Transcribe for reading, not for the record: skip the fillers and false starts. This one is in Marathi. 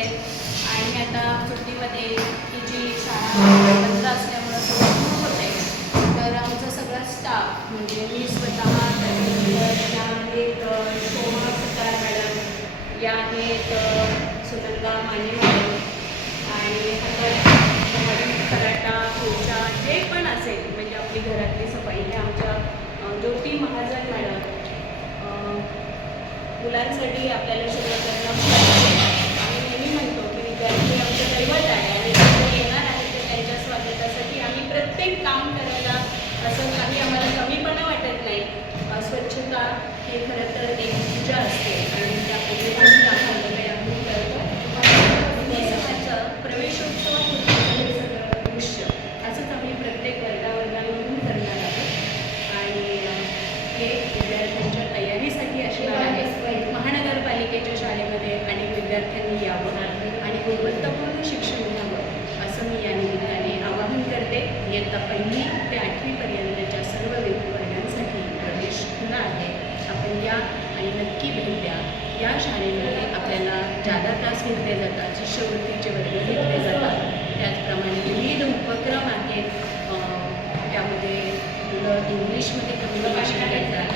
बसलेले आहेत आणि आता सुट्टीमध्ये ही जी शाळा बंद असल्यामुळं थोडं खूप होत आहे. तर आमचा सगळा स्टाफ म्हणजे मी स्वतः त्याच्यानंतर या आहेत शोभा सुतार मॅडम, या आहेत सुनंदा माने मॅडम आणि आता खराटा पोचा जे पण असेल म्हणजे आपली घरातली सफाई हे आमच्या ज्योती महाजन मॅडम. मुलांसाठी आपल्याला सगळं करणं पाहिजे. आम्ही नेहमी म्हणतो की विद्यार्थी आमचं दैवत आहे आणि ते येणार आहे तर त्यांच्या स्वागतासाठी आम्ही प्रत्येक काम करायला असं काही आम्हाला कमीपणा वाटत नाही. स्वच्छता हे खरं तर एक पूजा असते आणि त्या पूजेसाठी आम्ही करतो. समाजाचं प्रवेशोत्सव हे सगळं दृश्य असंच आम्ही प्रत्येक वर्गावर्गांमधून करणार आहोत आणि हे विद्यार्थ्यांच्या तयारीसाठी असणार आहे. महानगरपालिकेच्या शाळेमध्ये अनेक विद्यार्थ्यांनी यावं आणि गुणवत्तापूर्ण शिक्षण घ्यावं असं मी या निमित्ताने आवाहन करते. इयत्ता 1ली ते 8वीपर्यंतच्या सर्व वर्गांसाठी प्रवेश खुला आहे. आपण या आणि नक्की भेट द्या. या शाळेमध्ये आपल्याला जादा तास घेतले जातात, शिष्यवृत्तीचे वर्ग घेतले जातात. त्याचप्रमाणे विविध उपक्रम आहेत. त्यामध्ये मुलं इंग्लिशमध्ये कम्युनिकेशन करतात,